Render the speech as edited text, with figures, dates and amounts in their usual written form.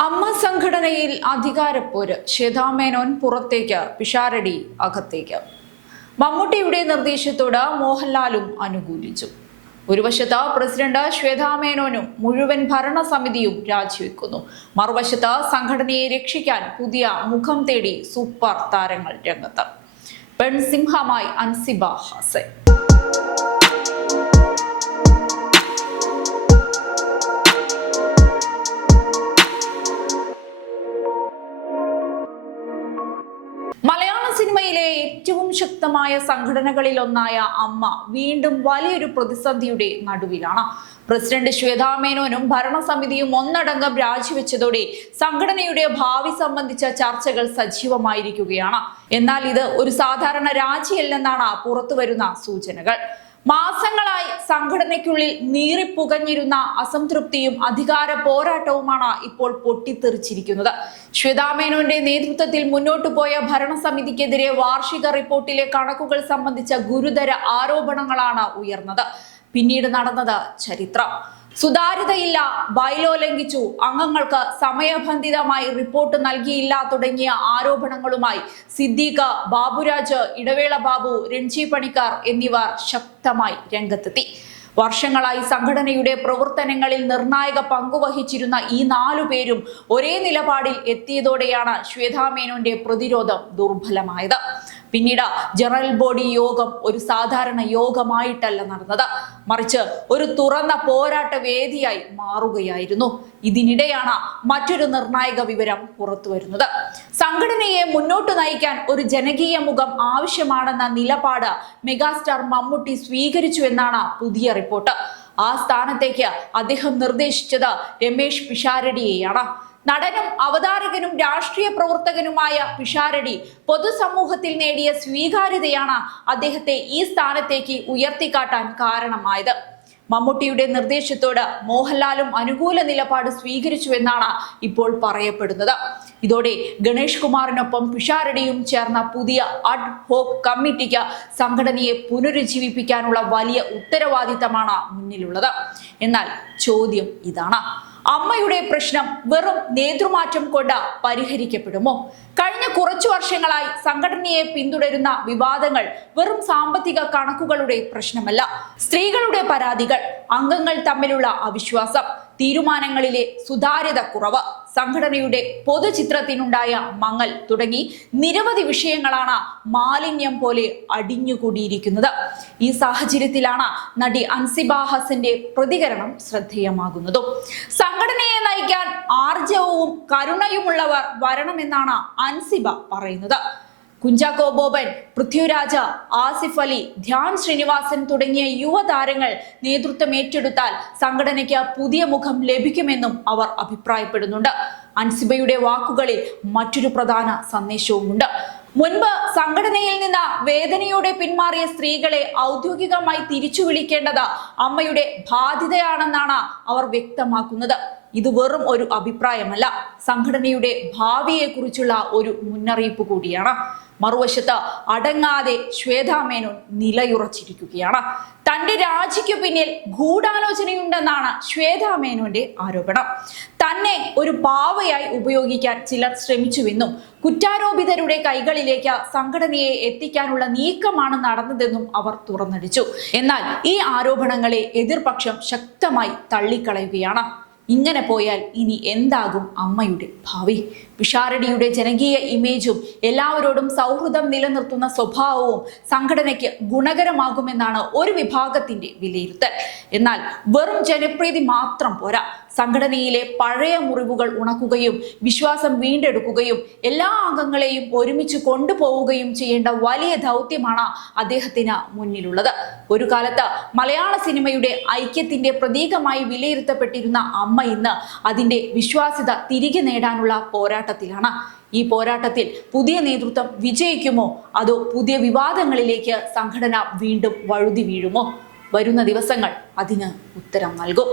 അമ്മ സംഘടനയിൽ അധികാരപ്പോര്. ശ്വേതാ മേനോൻ പുറത്തേക്ക്, പിഷാരടി അകത്തേക്ക്. മമ്മൂട്ടിയുടെ നിർദ്ദേശത്തോട് മോഹൻലാലും അനുകൂലിച്ചു. ഒരു വശത്ത് പ്രസിഡന്റ് ശ്വേതാ മേനോനും മുഴുവൻ ഭരണസമിതിയും രാജിവെക്കുന്നു. മറുവശത്ത് സംഘടനയെ രക്ഷിക്കാൻ പുതിയ മുഖം തേടി സൂപ്പർ താരങ്ങൾ രംഗത്ത്. പെൺസിംഹമായി അൻസിബ ഹസൻ. മലയാള സിനിമയിലെ ഏറ്റവും ശക്തമായ സംഘടനകളിൽ ഒന്നായ അമ്മ വീണ്ടും വലിയൊരു പ്രതിസന്ധിയുടെ നടുവിലാണ്. പ്രസിഡന്റ് ശ്വേതാ മേനോനും ഭരണസമിതിയും ഒന്നടങ്കം രാജിവെച്ചതോടെ സംഘടനയുടെ ഭാവി സംബന്ധിച്ച ചർച്ചകൾ സജീവമായിരിക്കുകയാണ്. എന്നാൽ ഇത് ഒരു സാധാരണ രാജിയല്ലെന്നാണ് പുറത്തുവരുന്ന സൂചനകൾ. മാസങ്ങളായി സംഘടനയ്ക്കുള്ളിൽ നീറിപ്പുകഞ്ഞിരുന്ന അസംതൃപ്തിയും അധികാര പോരാട്ടവുമാണ് ഇപ്പോൾ പൊട്ടിത്തെറിച്ചിരിക്കുന്നത്. ശ്വേതാ മേനോന്റെ നേതൃത്വത്തിൽ മുന്നോട്ടു പോയ ഭരണസമിതിക്കെതിരെ വാർഷിക റിപ്പോർട്ടിലെ കണക്കുകൾ സംബന്ധിച്ച ഗുരുതര ആരോപണങ്ങളാണ് ഉയർന്നത്. പിന്നീട് നടന്നത് ചരിത്രം. സുതാര്യതയില്ല, ബൈലോ ലംഘിച്ചു, അംഗങ്ങൾക്ക് സമയബന്ധിതമായി റിപ്പോർട്ട് നൽകിയില്ല തുടങ്ങിയ ആരോപണങ്ങളുമായി സിദ്ദീഖ്, ബാബുരാജ്, ഇടവേള ബാബു, രൺജി പണിക്കർ എന്നിവർ ശക്തമായി രംഗത്തെത്തി. വർഷങ്ങളായി സംഘടനയുടെ പ്രവർത്തനങ്ങളിൽ നിർണായക പങ്കുവഹിച്ചിരുന്ന ഈ 4 പേരും ഒരേ നിലപാടിൽ എത്തിയതോടെയാണ് ശ്വേതാ മേനോന്റെ പ്രതിരോധം ദുർബലമായത്. പിന്നീട് ജനറൽ ബോഡി യോഗം ഒരു സാധാരണ യോഗമായിട്ടല്ല നടന്നത്, മറിച്ച് ഒരു തുറന്ന പോരാട്ട വേദിയായി മാറുകയായിരുന്നു. ഇതിനിടെയാണ് മറ്റൊരു നിർണായക വിവരം പുറത്തുവരുന്നത്. സംഘടനയെ മുന്നോട്ട് നയിക്കാൻ ഒരു ജനകീയ മുഖം ആവശ്യമാണെന്ന നിലപാട് മെഗാസ്റ്റാർ മമ്മൂട്ടി സ്വീകരിച്ചു എന്നാണ് പുതിയ റിപ്പോർട്ട്. ആ സ്ഥാനത്തേക്ക് അദ്ദേഹം നിർദ്ദേശിച്ചത് രമേശ് പിഷാരടിയെയാണ്. നടനും അവതാരകനും രാഷ്ട്രീയ പ്രവർത്തകനുമായ പിഷാരടി പൊതുസമൂഹത്തിൽ നേടിയ സ്വീകാര്യതയാണ് അദ്ദേഹത്തെ ഈ സ്ഥാനത്തേക്ക് ഉയർത്തിക്കാട്ടാൻ കാരണമായത്. മമ്മൂട്ടിയുടെ നിർദ്ദേശത്തോട് മോഹൻലാലും അനുകൂല നിലപാട് സ്വീകരിച്ചുവെന്നാണ് ഇപ്പോൾ പറയപ്പെടുന്നത്. ഇതോടെ ഗണേഷ് കുമാറിനൊപ്പം പിഷാരടിയും ചേർന്ന പുതിയ അഡ് ഹോക് കമ്മിറ്റിക്ക് സംഘടനയെ പുനരുജ്ജീവിപ്പിക്കാനുള്ള വലിയ ഉത്തരവാദിത്തമാണ് മുന്നിലുള്ളത്. എന്നാൽ ചോദ്യം ഇതാണ്: അമ്മയുടെ പ്രശ്നം വെറും നേതൃമാറ്റം കൊണ്ട് പരിഹരിക്കപ്പെടുമോ? കഴിഞ്ഞ കുറച്ചു വർഷങ്ങളായി സംഘടനയെ പിന്തുടരുന്ന വിവാദങ്ങൾ വെറും സാമ്പത്തിക കണക്കുകളുടെ പ്രശ്നമല്ല. സ്ത്രീകളുടെ പരാതികൾ, അംഗങ്ങൾ തമ്മിലുള്ള അവിശ്വാസം, തീരുമാനങ്ങളിലെ സുതാര്യത കുറവ്, സംഘടനയുടെ പൊതുചിത്രത്തിനുണ്ടായ മങ്ങൽ തുടങ്ങി നിരവധി വിഷയങ്ങളാണ് മാലിന്യം പോലെ അടിഞ്ഞുകൂടിയിരിക്കുന്നത്. ഈ സാഹചര്യത്തിലാണ് നടി അൻസിബ ഹസന്റെ പ്രതികരണം ശ്രദ്ധേയമാകുന്നതും. സംഘടനയെ നയിക്കാൻ ആർജവവും കരുണയുമുള്ളവർ വരണമെന്നാണ് അൻസിബ പറയുന്നത്. കുഞ്ചാക്കോ ബോബൻ, പൃഥ്വിരാജ്, ആസിഫ് അലി, ധ്യാൻ ശ്രീനിവാസൻ തുടങ്ങിയ യുവതാരങ്ങൾ നേതൃത്വം ഏറ്റെടുത്താൽ സംഘടനയ്ക്ക് പുതിയ മുഖം ലഭിക്കുമെന്നും അവർ അഭിപ്രായപ്പെടുന്നുണ്ട്. അൻസിബയുടെ വാക്കുകളിൽ മറ്റൊരു പ്രധാന സന്ദേശവുമുണ്ട്. മുൻപ് സംഘടനയിൽ നിന്ന് വേദനയോടെ പിന്മാറിയ സ്ത്രീകളെ ഔദ്യോഗികമായി തിരിച്ചു വിളിക്കേണ്ടത് അമ്മയുടെ ബാധ്യതയാണെന്നാണ് അവർ വ്യക്തമാക്കുന്നത്. ഇത് വെറും ഒരു അഭിപ്രായമല്ല, സംഘടനയുടെ ഭാവിയെക്കുറിച്ചുള്ള ഒരു മുന്നറിയിപ്പ് കൂടിയാണ്. മറുവശത്ത് അടങ്ങാതെ ശ്വേതാ മേനോൻ നിലയുറച്ചിരിക്കുകയാണ്. തന്റെ രാജിക്കു പിന്നിൽ ഗൂഢാലോചനയുണ്ടെന്നാണ് ശ്വേതാ മേനോന്റെ ആരോപണം. തന്നെ ഒരു പാവയായി ഉപയോഗിക്കാൻ ചിലർ ശ്രമിച്ചുവെന്നും കുറ്റാരോപിതരുടെ കൈകളിലേക്ക് സംഘടനയെ എത്തിക്കാനുള്ള നീക്കമാണ് നടന്നതെന്നും അവർ തുറന്നടിച്ചു. എന്നാൽ ഈ ആരോപണങ്ങളെ എതിർപക്ഷം ശക്തമായി തള്ളിക്കളയുകയാണ്. ഇങ്ങനെ പോയാൽ ഇനി എന്താകും അമ്മയുടെ ഭാവി? പിഷാരടിയുടെ ജനകീയ ഇമേജും എല്ലാവരോടും സൗഹൃദം നിലനിർത്തുന്ന സ്വഭാവവും സംഘടനയ്ക്ക് ഗുണകരമാകുമെന്നാണ് ഒരു വിഭാഗത്തിന്റെ വിലയിരുത്തൽ. എന്നാൽ വെറും ജനപ്രീതി മാത്രം പോരാ. സംഘടനയിലെ പഴയ മുറിവുകൾ ഉണക്കുകയും വിശ്വാസം വീണ്ടെടുക്കുകയും എല്ലാ അംഗങ്ങളെയും ഒരുമിച്ച് കൊണ്ടുപോവുകയും ചെയ്യേണ്ട വലിയ ദൗത്യമാണ് അദ്ദേഹത്തിന് മുന്നിലുള്ളത്. ഒരു കാലത്ത് മലയാള സിനിമയുടെ ഐക്യത്തിന്റെ പ്രതീകമായി വിലയിരുത്തപ്പെട്ടിരുന്ന അമ്മ ഇന്ന് അതിന്റെ വിശ്വാസ്യത തിരികെ നേടാനുള്ള പോരാട്ടത്തിലാണ്. ഈ പോരാട്ടത്തിൽ പുതിയ നേതൃത്വം വിജയിക്കുമോ, അതോ പുതിയ വിവാദങ്ങളിലേക്ക് സംഘടന വീണ്ടും വഴുതി വീഴുമോ? വരുന്ന ദിവസങ്ങൾ അതിന് ഉത്തരം നൽകും.